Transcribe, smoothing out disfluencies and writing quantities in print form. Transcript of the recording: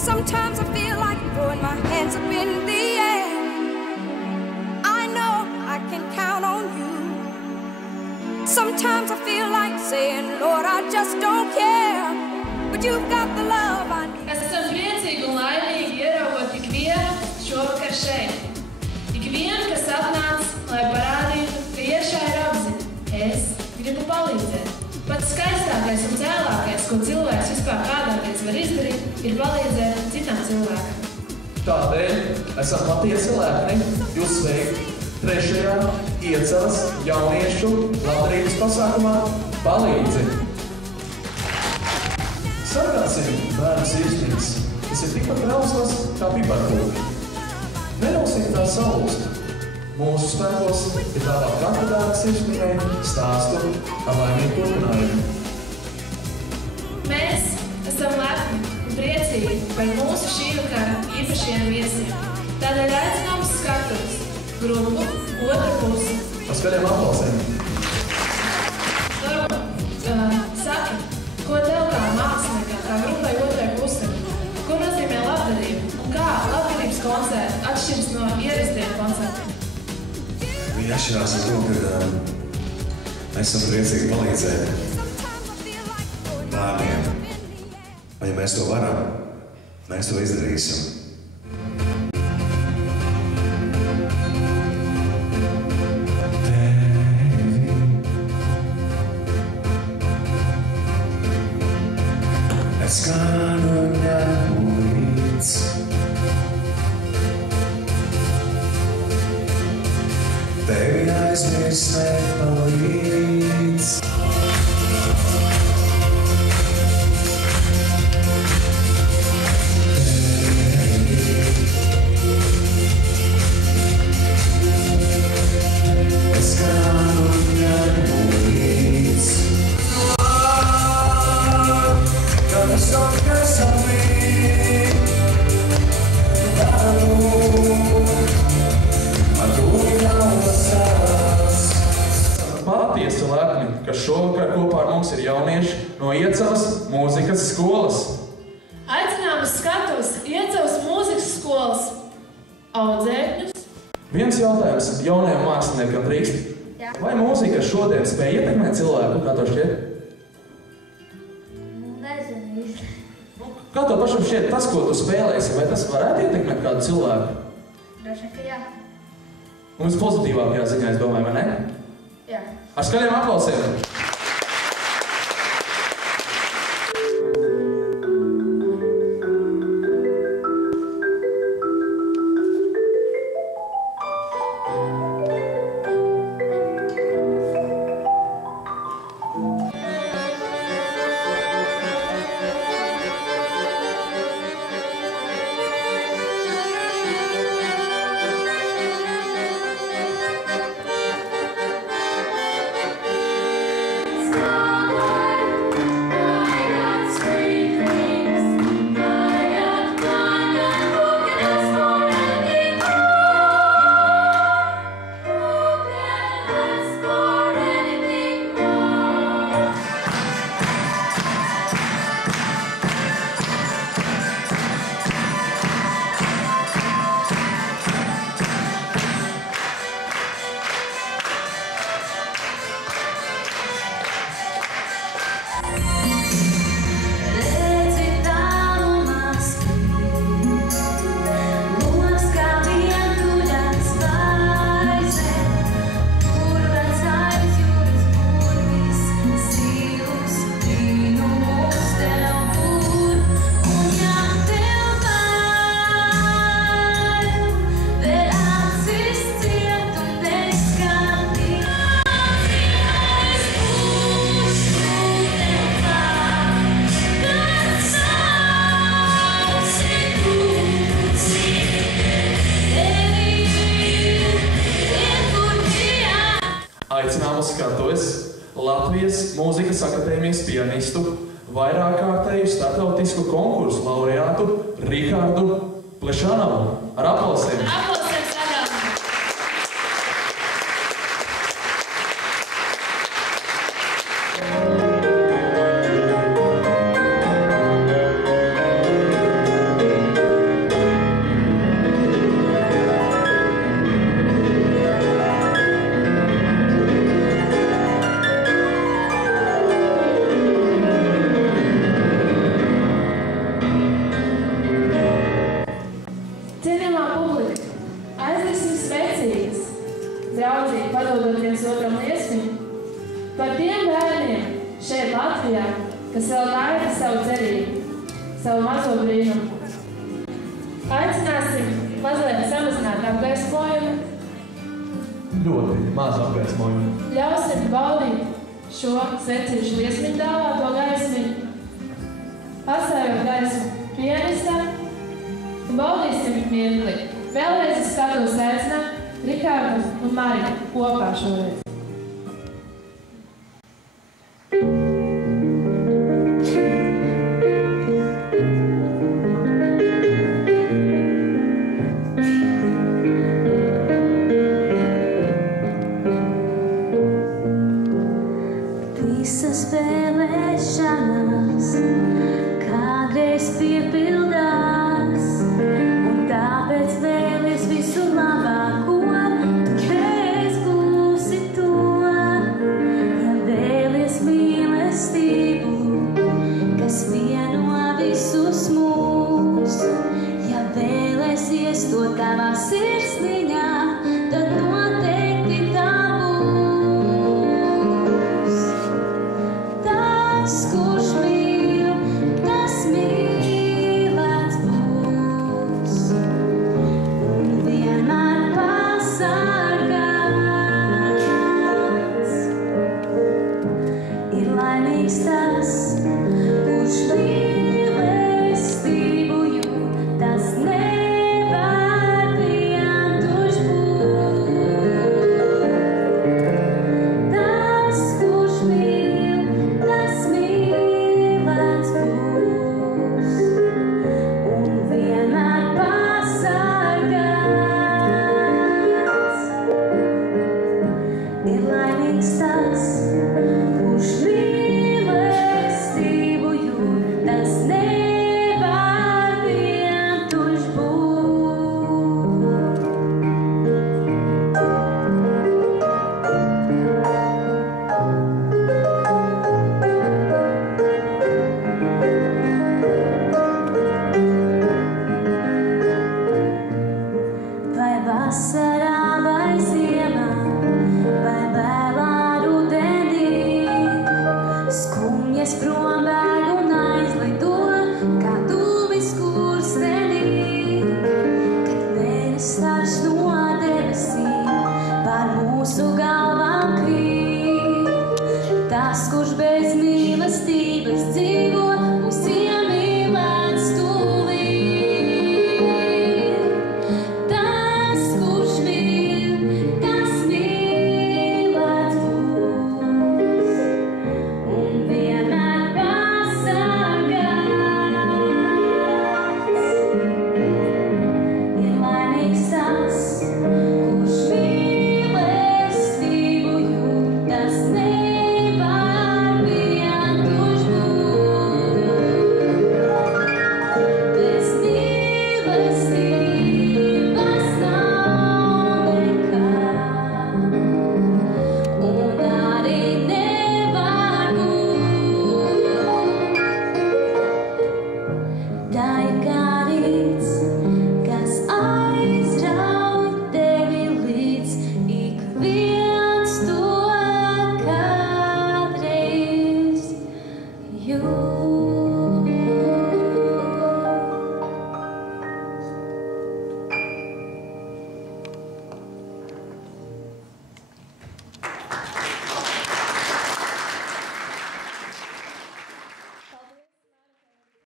Sometimes I feel like throwing my hands up in the air. I know I can count on you. Sometimes I feel like saying, Lord, I just don't care, but you've got the love I need. Mēs esam priecīgi un laimīgi ieraugot ikvienu šovakar šeit. Ikvienu, kas atnāc, lai parādītu, ka iekšā ir apziņa. Es gribu palīdzēt. Pats skaistākais un cēlākais, ko cilvēks vispār kādreiz var izdarīt, ir palīdzēt citam cilvēkam. Tādēļ esam patiesi lepni jūs sveikt 3. Iecavas jauniešu labdarības pasākumā Palīdzi. Sargāsim bērnu sirsnības, kas ir tikpat trauslas kā piparkūki. Neļausim tās salūst. Mūsu spēkos ir dāvāt katru bērnu sirsnībai stāstu ar laimīgu turpinājumu. Mēs esam lepni un priecīgi par mūsu šī vakara īpašiem viesiem. Tādēļ aicinām uz skatuves grupu otru pusi. Ar skaļiem aplausiem. Saki, ko tev kā māksliniekam, kā grupai otrai pusē? Ko nozīmē labdarība? Un kā labdarības koncerti atšķiras no ierastiem koncertiem? Viņi atšķirās ar to, ka mēs esam priecīgi palīdzēt bērniem. Un ja mēs to varam, mēs to izdarīsim. Es kādu ņemu līdz. Tevi aizmirst nepalīdz. Es kādu ņemu līdz. Kad es atkas apvīt, Patiesi lepni, ka šovakar kopā ar mums ir jaunieši no Iecavas mūzikas skolas. Aicinām uz skatuves Iecavas mūzikas skolas audzēkņus. Viens jautājums jaunajam māksliniekam drīkst. Jā. Vai mūzika šodien spēj ietekmēt cilvēku, kā to šķiet? Nezinu īsti. Kā to pašam šķiet, tas, ko tu spēlēsi, vai tas varētu ietekmēt kādu cilvēku? Droši vien, ka jā. Un vispozitīvākajā ziņā, es domāju, vai ne? Jā. Ar skaļiem aplausiem! Aicinām uz skatuves Latvijas Mūzikas akadēmijas pianistu, vairākkārtēju starptautisku konkursu laureātu Rihardu Plešanovu. Ar aplausiem! Latvijā, kas vēl gaida savu cerību, savu mazo brīnumu. Aicināsim mazliet samazināt apgaismojumu. Ļoti maz apgaismojumu. Ļausim baudīt šo svecīšu liesmiņu dāvāto gaismiņu, atstājot gaismu pianistam un baudīsim mirkli. Vēlreiz es skatos aicināt Rikārdu un Mariju kopā šoreiz. Visas vēlēšanas kādreiz piepildās, un tāpēc vēlies visu labāko, tu reiz klusi to. Ja vēlies mīlestību, kas vieno visus mūs, ja vēlēsies to tavā sirsniņā, tad noteikti tā būs. Tas, kurš mīl, tas mīlēts būs, un vienmēr pasargāts. Ir laimīgs tas, kurš mīlestību jūt, tas nevar vientuļš būt. Tas, kurš mīl, tas mīlēts būs, un vienmēr pasargāts. Ir laimīgs tas, kurš mīlestību jūt, tas nevar vientuļš būt. Vai vasarā, vai ziemā, vai vēlā rudenī, skumjas prom bēg un aizlido, kā dūmi skurstenī. Kad vējas starš no debesīm pār mūsu galvām krīt, tas, kurš bez mīlestības dzīvo, būs iemīlēts tūlīt. Tas, kurš mīl, tas mīlēts būs, un vienmēr pasargāts. Ir laimīgs tas, kurš mīlestību jūt, tas nevar vientuļš būt. Bez mīlestības nav nekā, un arī nevar būt. Tā ir kā rīts, kas aizrauj tevi līdz, ik viens to kādreiz jūt.